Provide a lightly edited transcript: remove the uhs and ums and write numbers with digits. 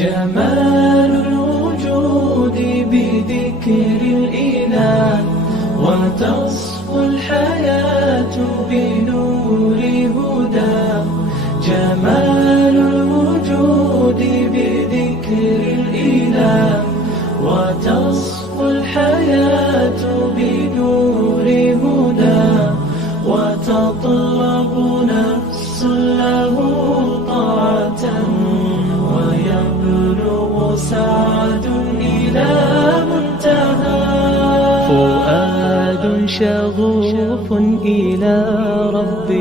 جمال الوجود بذكر الإله، وتصفو الحياة بنور هداه. جمال الوجود بذكر الإله، وتصفو الحياة بنور هداه. وتطلب نفس له طاعة، ويبلغ سعد إلى منتهى. فؤاد شغوف إلى ربه